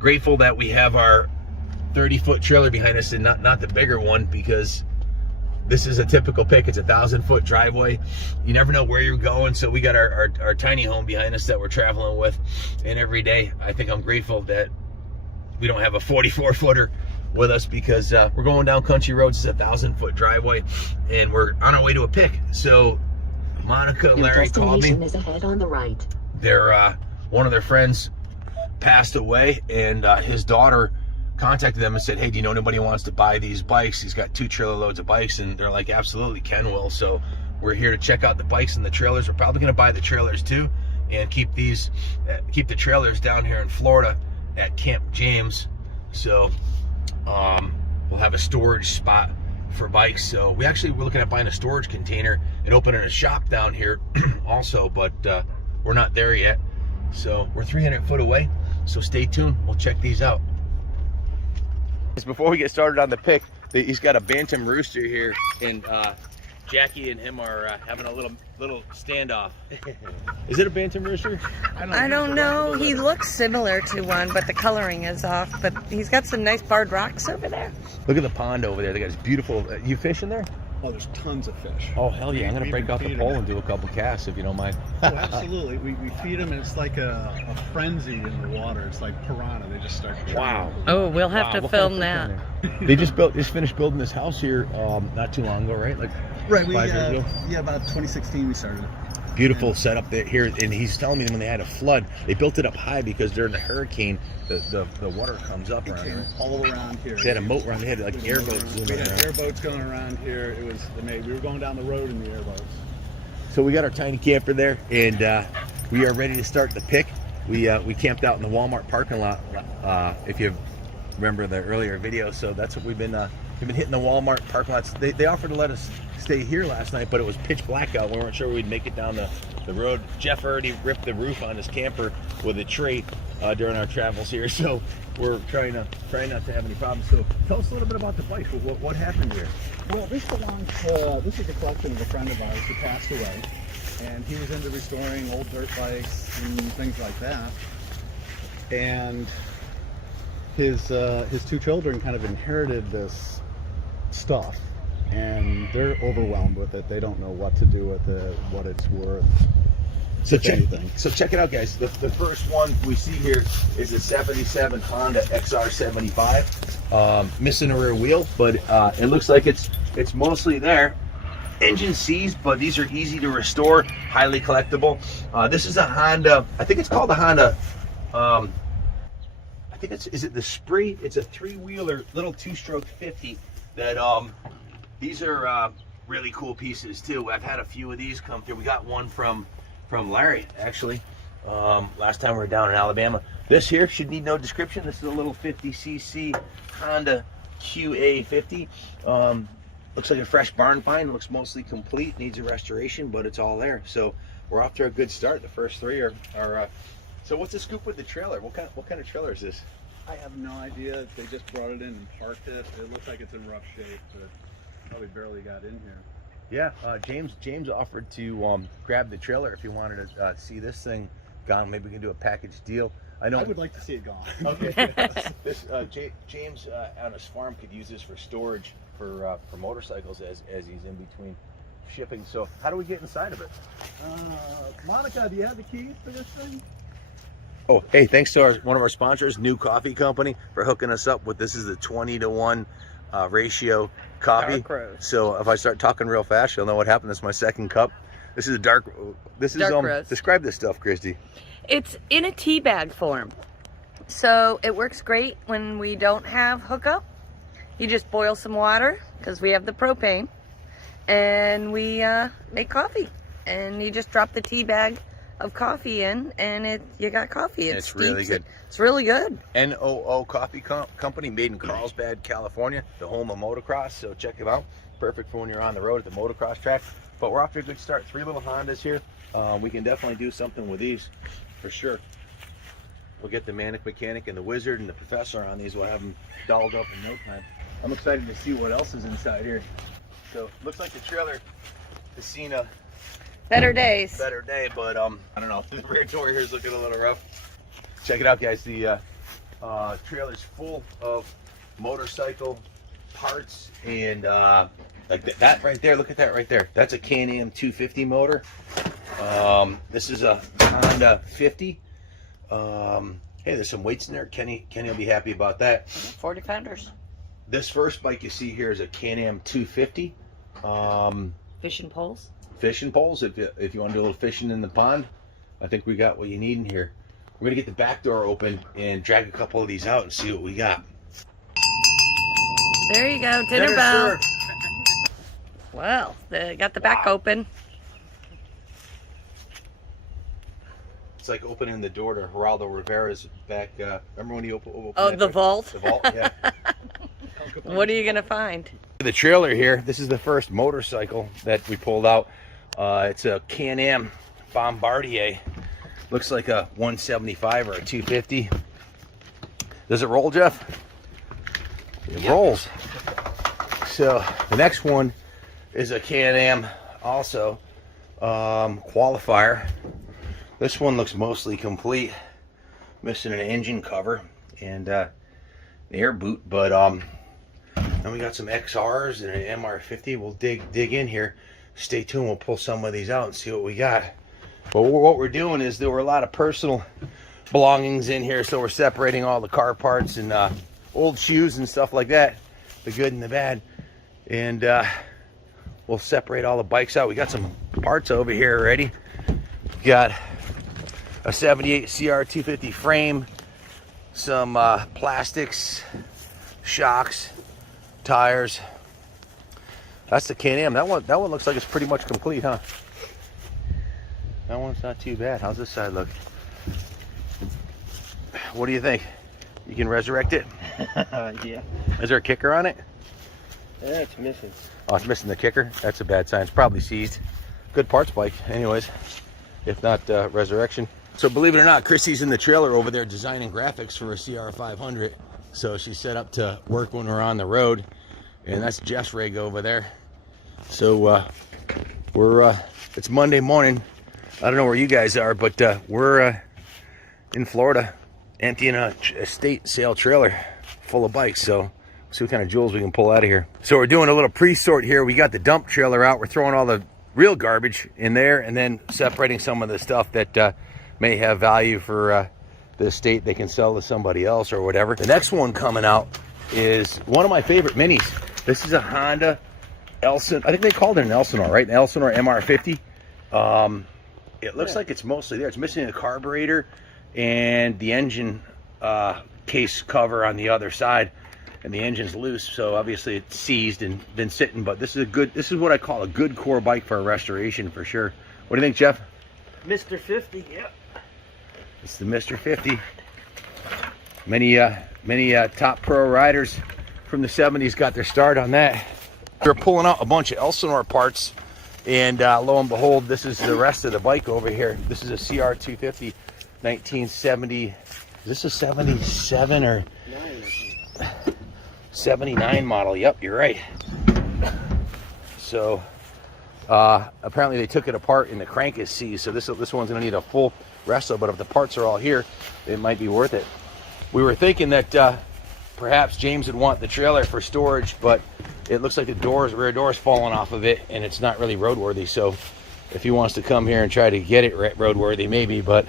grateful that we have our 30-foot trailer behind us and not the bigger one, because this is a typical pick. It's a 1,000-foot driveway. You never know where you're going, so we got our tiny home behind us that we're traveling with. And every day, I think I'm grateful that we don't have a 44-footer with us, because we're going down country roads. It's a 1,000-foot driveway, and we're on our way to a pick. So Monica and Larry called me. Is ahead on the right. One of their friends passed away, and his daughter contacted them and said, hey, do you know anybody who wants to buy these bikes? He's got 2 trailer loads of bikes. And they're like, absolutely, Ken will. So we're here to check out the bikes and the trailers. We're probably going to buy the trailers too, and keep the trailers down here in Florida at Camp James. So we'll have a storage spot for bikes. So we're looking at buying a storage container and opening a shop down here also, but we're not there yet. So we're 300 foot away. So stay tuned. We'll check these out. Before we get started on the pick, he's got a bantam rooster here, and Jackie and him are having a little standoff. Is it a bantam rooster? I don't know. He looks similar to one, but the coloring is off. But he's got some nice barred rocks over there. Look at the pond over there. They got this beautiful. You fishing there? Oh, there's tons of fish. Oh, hell yeah. I'm going to break out the pole and do a couple casts, if you don't mind. Oh, absolutely. We feed them, and it's like a frenzy in the water. It's like piranha. They just start. Wow. Oh, we'll have to film that. They just finished building this house here not too long ago, right? Like right. 5 years ago? Yeah, about 2016 we started it. Beautiful setup there here, and he's telling me when they had a flood, they built it up high because during the hurricane, the water comes up around here. All around here. They had a moat around. They had like airboats. We had airboats going around here. It was amazing. We were going down the road in the airboats. So we got our tiny camper there, and we are ready to start the pick. We camped out in the Walmart parking lot. If you remember the earlier video, so that's what we've been hitting the Walmart parking lots. They offered to let us stay here last night, but it was pitch black out. We weren't sure we'd make it down the road. Jeff already ripped the roof on his camper with a tray during our travels here, so we're trying not to have any problems. So tell us a little bit about the bike. What happened here? Well, this is a collection of a friend of ours who passed away, and he was into restoring old dirt bikes and things like that. And his 2 children kind of inherited this stuff, and they're overwhelmed with it. They don't know what to do with it, what it's worth. So check it out, guys. The first one we see here is a 77 Honda XR75. Missing a rear wheel, but it looks like it's mostly there. Engine seized, but these are easy to restore, highly collectible. This is a Honda. I think it's called a Honda. I think is it the Spree? It's a 3-wheeler, little 2-stroke 50. That these are really cool pieces too. I've had a few of these come through. We got one from Larry actually last time we were down in Alabama. This here should need no description. This is a little 50cc Honda QA50. Looks like a fresh barn find. It looks mostly complete. Needs a restoration, but it's all there. So we're off to a good start. The first 3 are. So what's the scoop with the trailer? What kind of trailer is this? I have no idea. They just brought it in and parked it. It looks like it's in rough shape, but probably barely got in here. Yeah, James offered to grab the trailer if you wanted to see this thing gone. Maybe we can do a package deal. I would like to see it gone. Okay. James on his farm could use this for storage for motorcycles as he's in between shipping. So how do we get inside of it? Monica, do you have the keys for this thing? Oh, hey, thanks to one of our sponsors, New Coffee Company, for hooking us up with this is the 20-to-1 ratio coffee. So if I start talking real fast, you'll know what happened. This is my second cup. This is dark roast. Describe this stuff, Christy. It's in a tea bag form. So it works great when we don't have hookup. You just boil some water, because we have the propane, and we make coffee. And you just drop the tea bag of coffee in, and you got coffee. It's really good. It's really good. NOO Coffee Company, made in Carlsbad, California, the home of motocross. So check it out. Perfect for when you're on the road at the motocross track. But we're off to a good start. 3 little Hondas here. We can definitely do something with these for sure. We'll get the Manic Mechanic and the Wizard and the Professor on these. We'll have them dolled up in no time. I'm excited to see what else is inside here. So looks like the trailer has seen a better days. Better day, but I don't know. The rear door here is looking a little rough. Check it out, guys. The Trailer's full of motorcycle parts and like that right there. Look at that right there. That's a Can-Am 250 motor. This is a Honda 50. Hey, there's some weights in there. Kenny will be happy about that. 40 pounders. This first bike you see here is a Can-Am 250. Fishing poles. Fishing poles. If you want to do a little fishing in the pond, I think we got what you need in here. We're gonna get the back door open and drag a couple of these out and see what we got. There you go, dinner bell. Well, they got the back open. It's like opening the door to Geraldo Rivera's back. Remember when he opened Oh, that the door? vault. The vault, yeah. What are you gonna find? The trailer here. This is the first motorcycle that we pulled out. It's a Can-Am Bombardier. Looks like a 175 or a 250. Does it roll, Jeff? It rolls. So the next one is a Can-Am also qualifier. This one looks mostly complete, missing an engine cover and the air boot, but then we got some XRs and an MR50. We'll dig in here. Stay tuned. We'll pull some of these out and see what we got. But what we're doing is there were a lot of personal belongings in here, so we're separating all the car parts and old shoes and stuff like that, the good and the bad, and we'll separate all the bikes out. We got some parts over here already. We got a 78 CR 250 frame, some plastics, shocks, tires. That's the Can-Am. That one looks like it's pretty much complete, huh? That one's not too bad. How's this side look? What do you think? You can resurrect it? Yeah. Is there a kicker on it? Yeah, it's missing. Oh, it's missing the kicker? That's a bad sign. It's probably seized. Good parts bike, anyways. If not resurrection. So believe it or not, Chrissy's in the trailer over there designing graphics for a CR500. So she's set up to work when we're on the road. And that's Jeff's rig over there. So it's Monday morning. I don't know where you guys are, but we're in Florida emptying a estate sale trailer full of bikes. So see what kind of jewels we can pull out of here. So we're doing a little pre-sort here. We got the dump trailer out. We're throwing all the real garbage in there and then separating some of the stuff that may have value for the estate they can sell to somebody else or whatever. The next one coming out is one of my favorite minis. This is a Honda Elsinore. I think they called it an Elsinore, right? An Elsinore MR50. It looks like it's mostly there. It's missing a carburetor and the engine case cover on the other side, and the engine's loose, so obviously it's seized and been sitting. But this is what I call a good core bike for a restoration for sure. What do you think, Jeff? Mr. 50, yep. It's the Mr. 50. Many top pro riders from the 70s got their start on that. We're pulling out a bunch of Elsinore parts, and lo and behold, this is the rest of the bike over here. This is a CR 250 1970. Is this a 77 or 79 model? Yep, you're right. So apparently they took it apart and the crank is seized, so this one's gonna need a full resto, but if the parts are all here, it might be worth it. We were thinking that perhaps James would want the trailer for storage, but it looks like the rear door's falling off of it and it's not really roadworthy. So if he wants to come here and try to get it roadworthy, maybe, but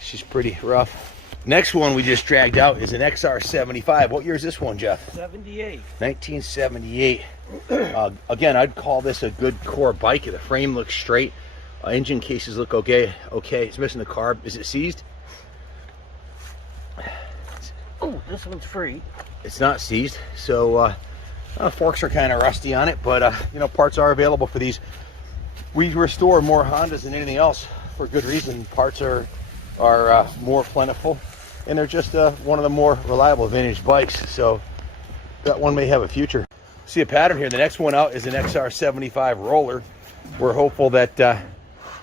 she's pretty rough. Next one we just dragged out is an XR75. What year is this one, Jeff? 78. 1978. Again, I'd call this a good core bike. The frame looks straight. Engine cases look okay. It's missing the carb. Is it seized? Oh, this one's free. It's not seized. So forks are kind of rusty on it, but parts are available for these. We restore more Hondas than anything else for good reason. Parts are more plentiful, and they're just one of the more reliable vintage bikes. So that one may have a future. See a pattern here. The next one out is an XR75 roller. We're hopeful that the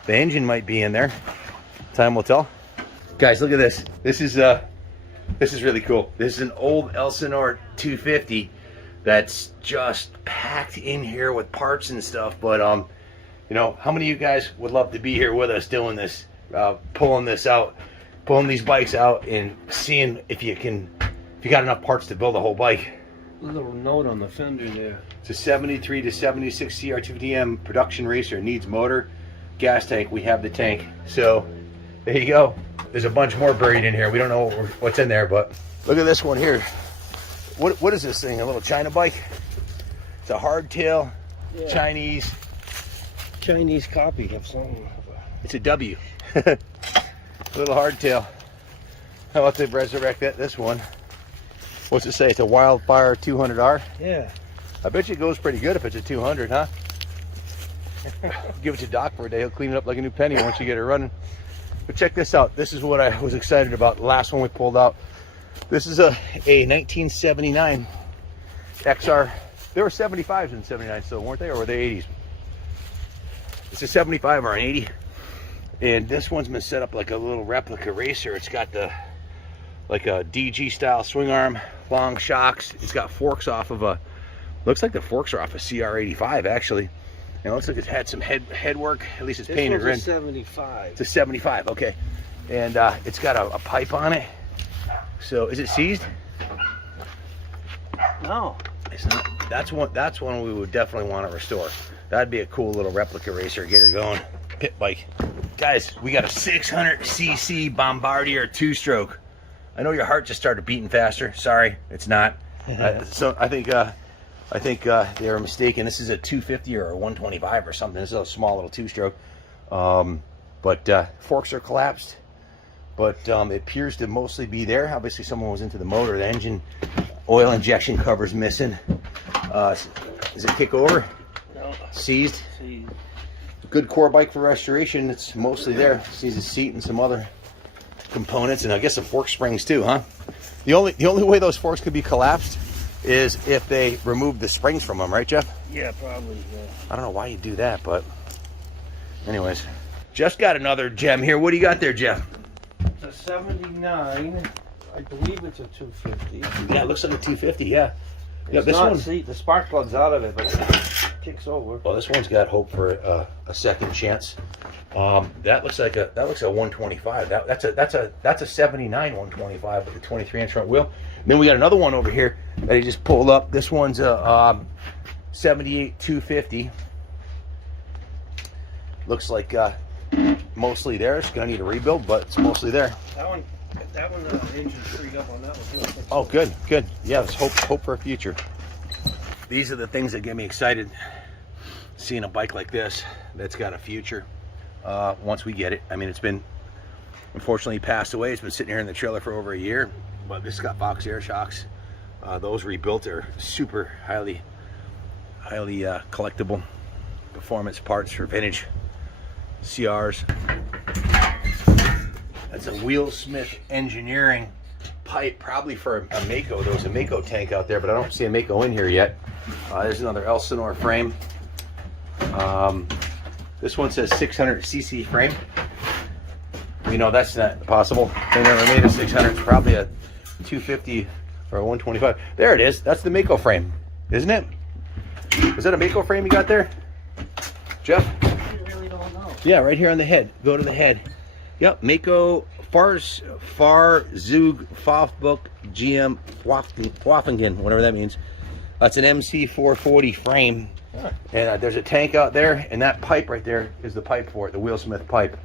engine might be in there. Time will tell. Guys, look at this. This is really cool. This is an old Elsinore 250 that's just packed in here with parts and stuff. But how many of you guys would love to be here with us doing this, pulling this out? pulling these bikes out and seeing if you got enough parts to build a whole bike. A little note on the fender there. It's a 73 to 76 CR250M production racer. Needs motor, gas tank. We have the tank. So there you go. There's a bunch more buried in here. We don't know what's in there, but look at this one here. What is this thing? A little China bike? It's a hardtail, Yeah. Chinese. Chinese copy of something. It's a W. A little hardtail. How about they resurrect this one? What's it say? It's a Wildfire 200R. Yeah. I bet you it goes pretty good if it's a 200, huh? Give it to Doc for a day. He'll clean it up like a new penny once you get it running. But check this out. This is what I was excited about. The last one we pulled out. This is a 1979 XR. There were 75s in 79 still, weren't they? Or were they 80s? It's a 75 or an 80. And this one's been set up like a little replica racer. It's got the like a DG style swing arm, long shocks. It's got forks off of a, looks like the forks are off a CR85 actually. And it looks like it's had some head work. At least it's painted red. This one's a 75. It's a 75, okay. And it's got a pipe on it. So is it seized? No. It's not. That's one we would definitely want to restore. That'd be a cool little replica racer. Get her going. Pit bike. Guys, we got a 600cc Bombardier 2-stroke. I know your heart just started beating faster. Sorry, it's not. So I think they were mistaken. This is a 250 or a 125 or something. This is a small little 2-stroke. But forks are collapsed. But it appears to mostly be there. Obviously, someone was into the motor. The engine oil injection cover's missing. Does it kick over? No. Seized. See. Good core bike for restoration. It's mostly there. Sees a seat and some other components, and I guess some fork springs too, huh? The only way those forks could be collapsed is if they remove the springs from them, right, Jeff? Yeah, probably. Yeah. I don't know why you do that, but anyways, Jeff's got another gem here. What do you got there, Jeff? It's a 79. I believe it's a 250. Yeah, it looks like a 250. Yeah. Yeah, It's this not, one. see, the spark plug's out of it, but it kicks over. Well, this one's got hope for a second chance. That looks like a 125. That's a 79 125 with a 23-inch front wheel. And then we got another one over here that he just pulled up. This one's a 78 250. Looks like mostly there. It's gonna need a rebuild, but it's mostly there. That one, engine's freed up on that one. Oh, good. Yeah, let's hope for a future. These are the things that get me excited. Seeing a bike like this that's got a future. Once we get it, I mean, it's been, unfortunately, passed away. It's been sitting here in the trailer for over a year, but this got Fox air shocks. Those rebuilt are super highly collectible performance parts for vintage CRs. That's a Wheelsmith Engineering pipe, probably for a Mako. There was a Mako tank out there, but I don't see a Mako in here yet. There's another Elsinore frame. This one says 600cc frame. We know that's not possible. They never made a 600. It's probably a 250 or a 125. There it is. That's the Mako frame, isn't it? Is that a Mako frame you got there, Jeff? I really don't know. Yeah, right here on the head. Go to the head. Yep, Mako Farzug Fafbuk GM Waffingen, whatever that means. That's an MC440 frame. And there's a tank out there, and that pipe right there is the pipe for it, the Wheelsmith pipe.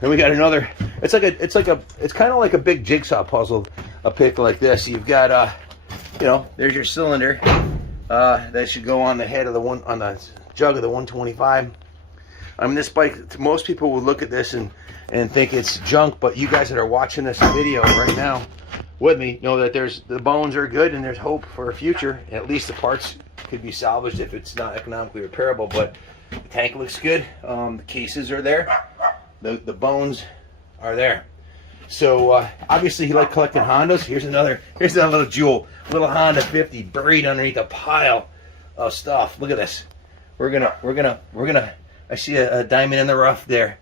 Then we got another. It's kind of like a big jigsaw puzzle. A pick like this. You've got there's your cylinder. That should go on the head of the one, on the jug of the 125. I mean, this bike, most people will look at this and think it's junk, but you guys that are watching this video right now with me know that the bones are good and there's hope for a future. At least the parts could be salvaged if it's not economically repairable, but the tank looks good. The cases are there. The bones are there. So obviously he liked collecting Hondas. Here's another little jewel, little Honda 50 buried underneath a pile of stuff. Look at this. We're gonna. I see a diamond in the rough there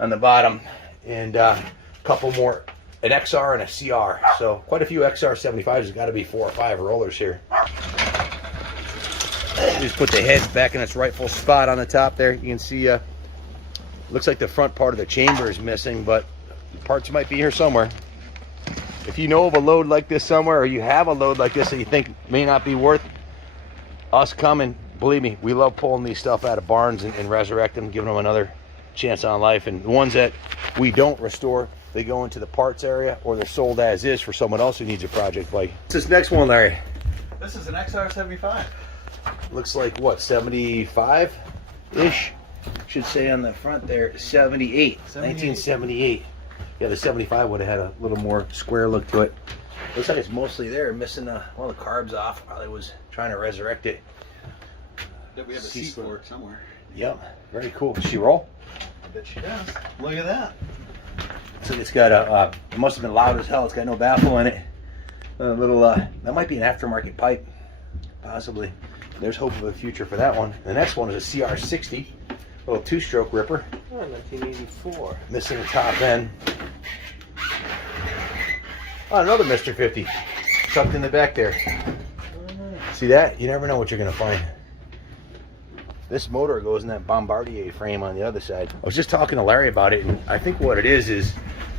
on the bottom, and a couple more, an XR and a CR. So quite a few XR 75s. There's got to be 4 or 5 rollers here. Just put the head back in its rightful spot on the top there. You can see, looks like the front part of the chamber is missing, but Parts might be here somewhere. If you know of a load like this somewhere, or you have a load like this that you think may not be worth us coming, believe me, we love pulling these stuff out of barns and resurrecting them, giving them another chance on life. And the ones that we don't restore, they go into the parts area, or they're sold as is for someone else who needs a project bike. What's this next one, Larry? This is an XR75. Looks like what, 75-ish? Should say on the front there, 78. 1978. Yeah, the 75 would have had a little more square look to it. Looks like it's mostly there, missing one of the carbs off. Probably was trying to resurrect it. We have a seat for it somewhere. Yep, very cool. Does she roll? I bet she does. Look at that. So it's got a, it must have been loud as hell. It's got no baffle in it. A little, that might be an aftermarket pipe, possibly. There's hope of a future for that one. The next one is a CR60, little two-stroke ripper. Oh, 1984. Missing the top end. Oh, another Mr. 50, tucked in the back there. See that? You never know what you're gonna find. This motor goes in that Bombardier frame on the other side. I was just talking to Larry about it, and I think what it is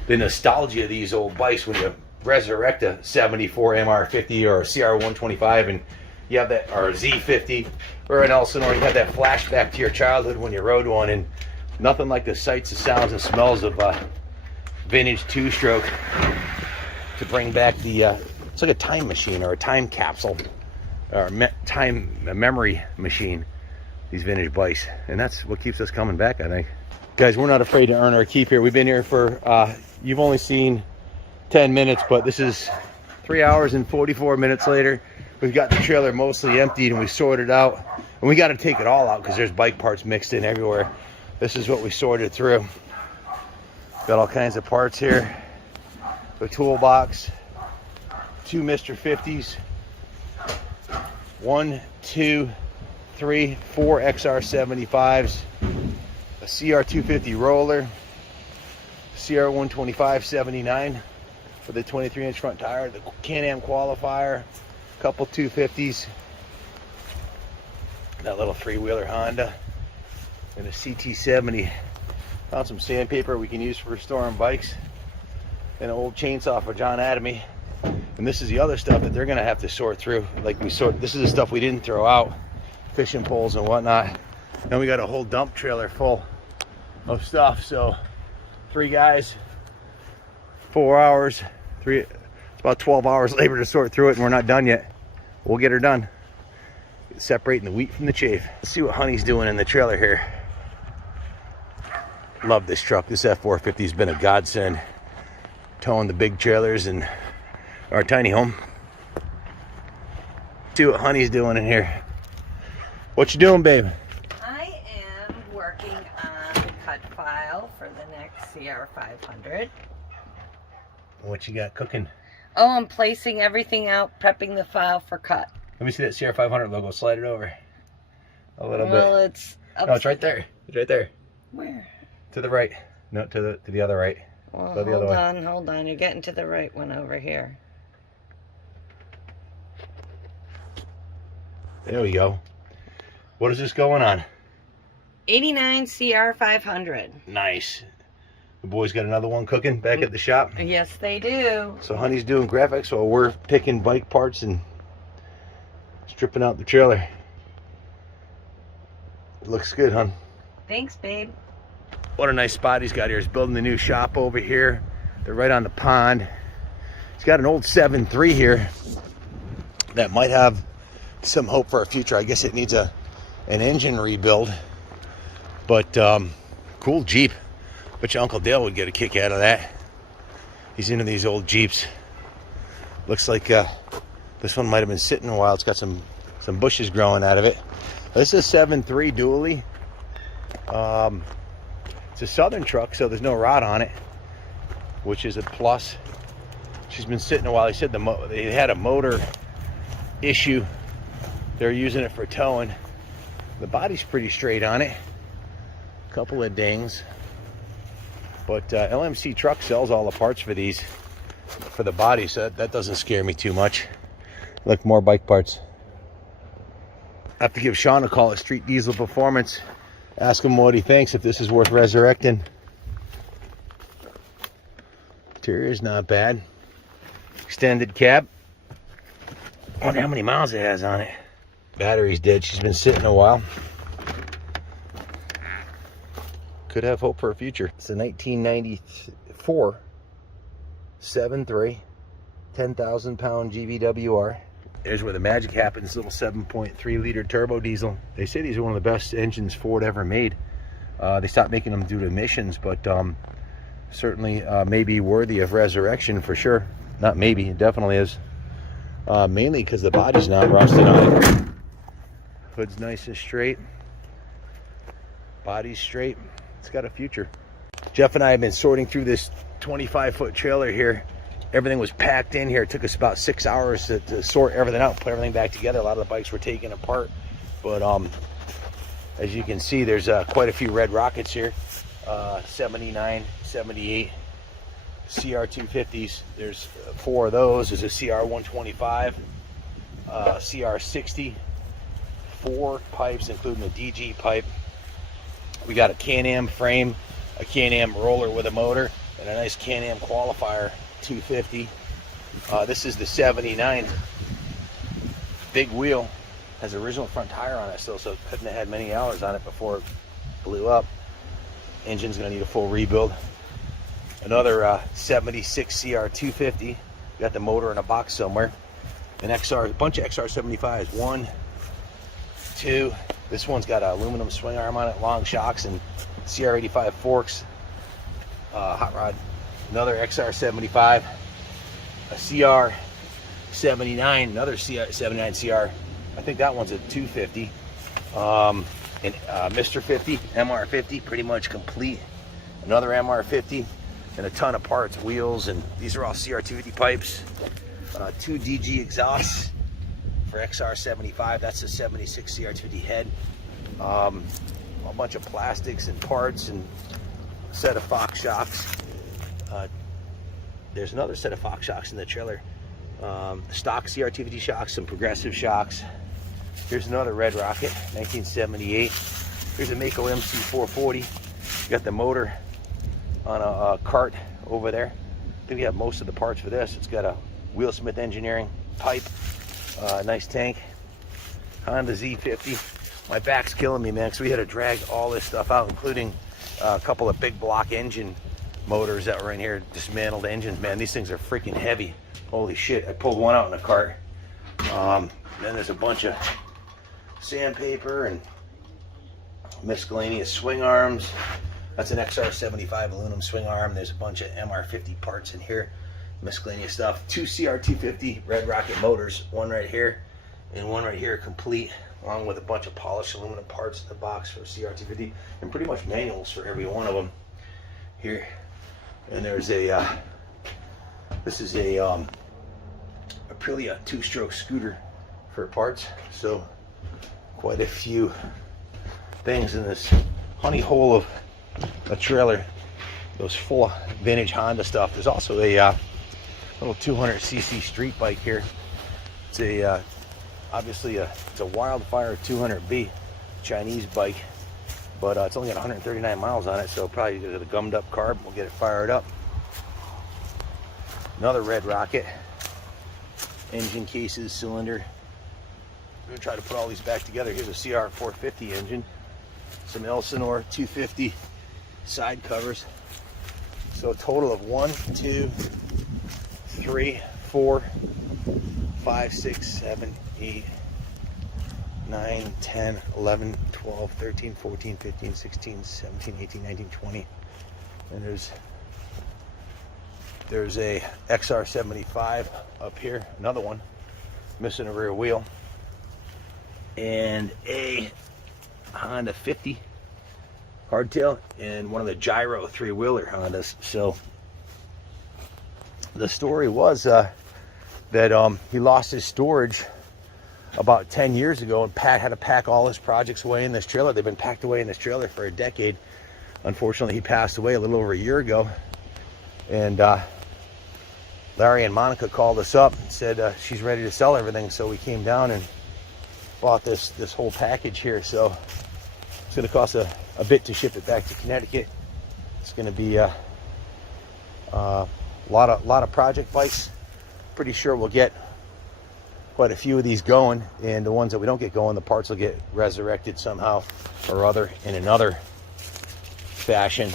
the nostalgia of these old bikes. When you resurrect a 74 MR50 or a CR125, and you have that, or a Z50 or an Elsinore, you have that flashback to your childhood when you rode one, and nothing like the sights, the sounds, and smells of vintage two-stroke to bring back the, it's like a time machine or a time capsule or a memory machine, these vintage bikes. And that's what keeps us coming back, I think. Guys, we're not afraid to earn our keep here. We've been here for, you've only seen 10 minutes, but this is 3 hours and 44 minutes later. We've got the trailer mostly emptied and we sorted out. And we got to take it all out because there's bike parts mixed in everywhere. This is what we sorted through. Got all kinds of parts here. The toolbox, 2 Mr. 50s, 1, 2, 3, 4 XR75s, a CR250 roller, CR125 79 with a 23-inch front tire, the Can-Am qualifier, a couple 250s, that little 3-wheeler Honda, and a CT70. Found some sandpaper we can use for restoring bikes, and an old chainsaw for John Adamy. And this is the other stuff that they're gonna have to sort through. Like this is the stuff we didn't throw out, fishing poles and whatnot. And we got a whole dump trailer full of stuff. So 3 guys, 4 hours, it's about 12 hours labor to sort through it, and we're not done yet. We'll get her done. Separating the wheat from the chaff. Let's see what Honey's doing in the trailer here. Love this truck. This F450 has been a godsend, towing the big trailers and our tiny home. See what Honey's doing in here. What you doing, babe? I am working on the cut file for the next CR500. What you got cooking? Oh, I'm placing everything out, prepping the file for cut. Let me see that CR500 logo. Slide it over a little Well, bit. it's up. No, it's right there. It's right there. Where? To the right. No, to the other right. Well, Go the other way. hold on. You're getting to the right one over here. There we go. What is this going on? 89 CR500. Nice. The boys got another one cooking back at the shop. Yes, they do. So Honey's doing graphics while we're picking bike parts and stripping out the trailer. It looks good, hon. Thanks, babe. What a nice spot he's got here. He's building the new shop over here. They're right on the pond. He's got an old 7.3 here that might have some hope for a future. I guess it needs an engine rebuild, but cool Jeep. Bet your Uncle Dale would get a kick out of that. He's into these old Jeeps. Looks like this one might have been sitting a while. It's got some bushes growing out of it. This is a 7.3 dually. It's a Southern truck, so there's no rot on it, which is a plus. She's been sitting a while. He said they had a motor issue. They're using it for towing. The body's pretty straight on it. A couple of dings. But LMC Truck sells all the parts for these, for the body, so that doesn't scare me too much. Look, more bike parts. I have to give Sean a call at Street Diesel Performance. Ask him what he thinks, if this is worth resurrecting. Interior is not bad. Extended cab. I wonder how many miles it has on it. Battery's dead. She's been sitting a while. Could have hope for a future. It's a 1994 7.3 10,000 pound GVWR. There's where the magic happens. Little 7.3 liter turbo diesel. They say these are one of the best engines Ford ever made. They stopped making them due to emissions, but certainly may be worthy of resurrection for sure. Not maybe, it definitely is. Mainly because the body's not rusted on it. Hood's nice and straight. Body's straight. It's got a future. Jeff and I have been sorting through this 25-foot trailer here. Everything was packed in here. It took us about 6 hours to sort everything out, put everything back together. A lot of the bikes were taken apart. But as you can see, there's quite a few red rockets here. 79, 78 CR250s. There's 4 of those. There's a CR125, CR60, 4 pipes, including a DG pipe. We got a Can-Am frame, a Can-Am roller with a motor, and a nice Can-Am qualifier 250. This is the 79. Big wheel. Has original front tire on it still, so it couldn't have had many hours on it before it blew up. Engine's gonna need a full rebuild. Another 76 CR250. Got the motor in a box somewhere. An XR, a bunch of XR75s. 1, 2. This one's got an aluminum swing arm on it, long shocks, and CR85 forks. Hot rod. Another XR75. A CR79. Another CR79 CR. I think that one's a 250. And Mr. 50, MR50, pretty much complete. Another MR50, and a ton of parts, wheels, and these are all CR250 pipes. 2 DG exhausts for XR75. That's a 76 CR250 head. A bunch of plastics and parts, and a set of Fox shocks. There's another set of Fox shocks in the trailer. Stock CR250 shocks, some progressive shocks. Here's another Red Rocket, 1978. Here's a Mako MC440. Got the motor on a cart over there. I think we have most of the parts for this. It's got a Wheelsmith Engineering pipe, nice tank. Honda Z50. My back's killing me, man, because we had to drag all this stuff out, including a couple of big block engine motors that were in here, dismantled engines. Man, these things are freaking heavy. Holy shit, I pulled one out in the cart. Then there's a bunch of sandpaper and miscellaneous swing arms. That's an XR75 aluminum swing arm. There's a bunch of MR50 parts in here, miscellaneous stuff. 2 CR250 Red Rocket motors, one right here and one right here complete, along with a bunch of polished aluminum parts in the box for CR250, and pretty much manuals for every one of them here. And there's a this is a Aprilia 2-stroke scooter for parts. So quite a few things in this honey hole of a trailer. Those full vintage Honda stuff. There's also a little 200cc street bike here. It's a obviously it's a Wildfire 200B Chinese bike, but it's only got 139 miles on it, so probably the gummed up carb will get it fired up. Another Red Rocket. Engine cases, cylinder. We're gonna try to put all these back together. Here's a CR450 engine. Some Elsinore 250 side covers. So a total of 1, 2, 3, 4, 5, 6, 7, 8, 9, 10, 11, 12, 13, 14, 15, 16, 17, 18, 19, 20. And there's a XR75 up here, another one, missing a rear wheel, and a Honda 50 hardtail, and one of the Gyro 3-wheeler Hondas. So the story was that he lost his storage about 10 years ago, and Pat had to pack all his projects away in this trailer. They've been packed away in this trailer for a decade. Unfortunately, he passed away a little over a year ago, and Larry and Monica called us up and said she's ready to sell everything. So we came down and bought this whole package here. So it's going to cost a bit to ship it back to Connecticut. It's going to be A lot of project bikes. Pretty sure we'll get quite a few of these going, and the ones that we don't get going, the parts will get resurrected somehow or other in another fashion.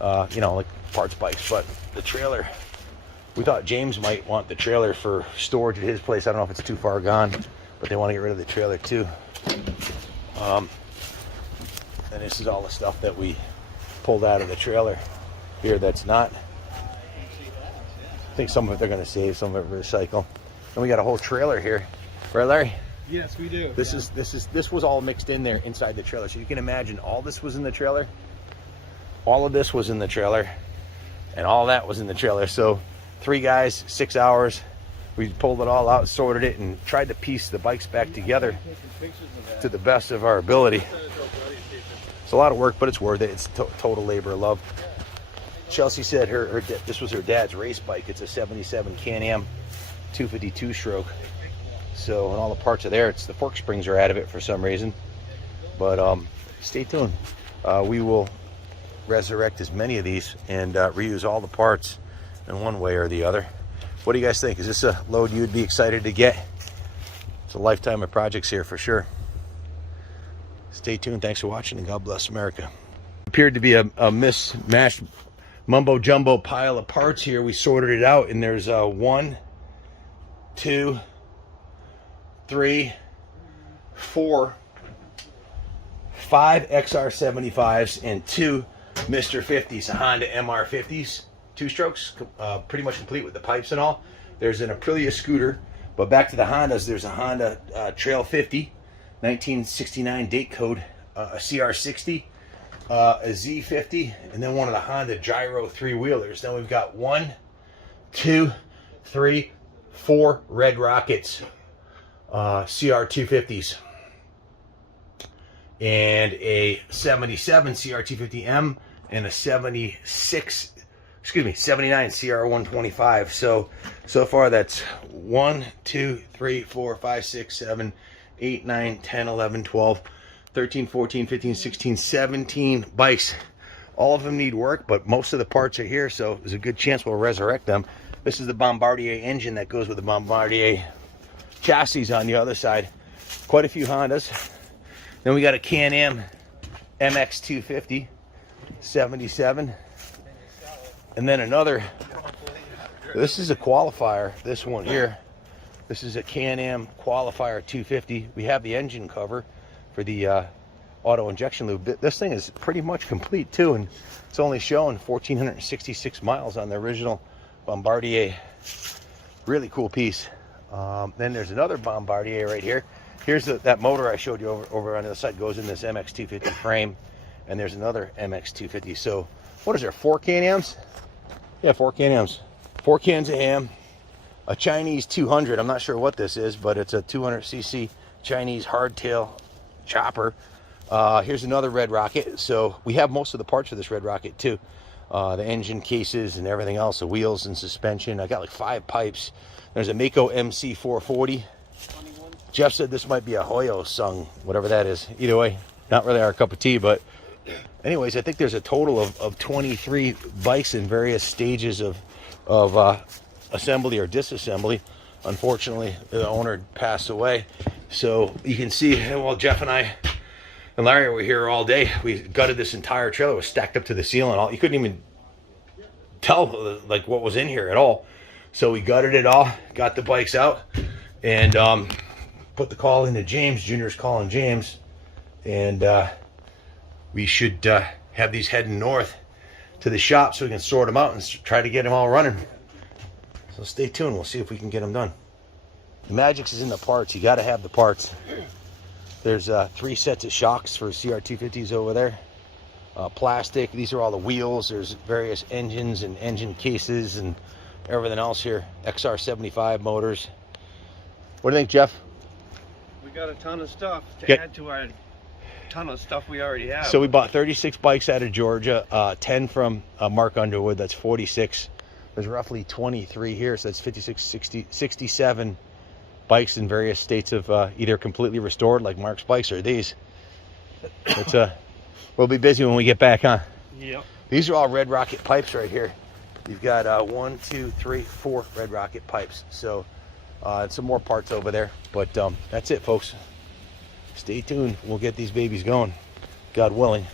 You know, like parts bikes. But the trailer, we thought James might want the trailer for storage at his place. I don't know if it's too far gone, but they want to get rid of the trailer too. And this is all the stuff that we pulled out of the trailer here that's not. I think some of it they're going to save, some of it recycle. And we got a whole trailer here, right, Larry? Yes, we do. This was all mixed in there inside the trailer. So you can imagine all this was in the trailer. All of this was in the trailer, and all that was in the trailer. So 3 guys, 6 hours. We pulled it all out, sorted it, and tried to piece the bikes back together to the best of our ability. It's a lot of work, but it's worth it. It's total labor of love. Chelsea said this was her dad's race bike. It's a 77 Can-Am 252 stroke. So, and all the parts are there. It's the fork springs are out of it for some reason. But stay tuned. We will resurrect as many of these and reuse all the parts in one way or the other. What do you guys think? Is this a load you'd be excited to get? It's a lifetime of projects here for sure. Stay tuned. Thanks for watching, and God bless America. Appeared to be a mismatched mumbo jumbo pile of parts here. We sorted it out, and there's 1, 2, 3, 4, 5 XR75s and 2 Mr. 50s, a Honda MR50s, 2 strokes, pretty much complete with the pipes and all. There's an Aprilia scooter, but back to the Hondas, there's a Honda Trail 50, 1969 date code, a CR60, a Z50, and then one of the Honda Gyro 3-wheelers. Then we've got 1, 2, 3, 4 Red Rockets, CR250s, and a 77 CR250M and a 79 CR125. So far that's 1, 2, 3, 4, 5, 6, 7, 8, 9, 10, 11, 12, 13, 14, 15, 16, 17 bikes. All of them need work, but most of the parts are here, so there's a good chance we'll resurrect them. This is the Bombardier engine that goes with the Bombardier chassis on the other side. Quite a few Hondas. Then we got a Can-Am MX250, 77. And then another, this is a qualifier, this one here. This is a Can-Am qualifier 250. We have the engine cover for the auto injection lube. This thing is pretty much complete too, and it's only showing 1,466 miles on the original Bombardier. Really cool piece. Then there's another Bombardier right here. Here's that motor I showed you over on the other side, goes in this MX250 frame, and there's another MX250. So what is there, 4 Can-Ams? Yeah, 4 Can-Ams. 4 cans of ham, a Chinese 200. I'm not sure what this is, but it's a 200cc Chinese hardtail chopper. Here's another Red Rocket. So we have most of the parts for this Red Rocket too. The engine cases and everything else, the wheels and suspension. I got like 5 pipes. There's a Mako MC440. Jeff said this might be a Hoyo sung, whatever that is. Either way, not really our cup of tea, but anyways, I think there's a total of 23 bikes in various stages of assembly or disassembly. Unfortunately, the owner passed away. So you can see, well, Jeff and I and Larry were here all day. We gutted this entire trailer. It was stacked up to the ceiling. You couldn't even tell like what was in here at all. So we gutted it all, got the bikes out, and put the call into James. Junior's calling James, and we should have these heading north to the shop so we can sort them out and try to get them all running. So stay tuned. We'll see if we can get them done. The magic is in the parts. You got to have the parts. There's 3 sets of shocks for CR250s over there. Plastic. These are all the wheels. There's various engines and engine cases and everything else here. XR75 motors. What do you think, Jeff? We got a ton of stuff to add to our ton of stuff we already have. So we bought 36 bikes out of Georgia, 10 from Mark Underwood. That's 46. There's roughly 23 here, so that's 56, 60, 67 bikes in various states of either completely restored, like Mark's bikes, or these. It's we'll be busy when we get back, huh? Yep. These are all Red Rocket pipes right here. You've got 1, 2, 3, 4 Red Rocket pipes. So and some more parts over there. But that's it, folks. Stay tuned. We'll get these babies going, God willing.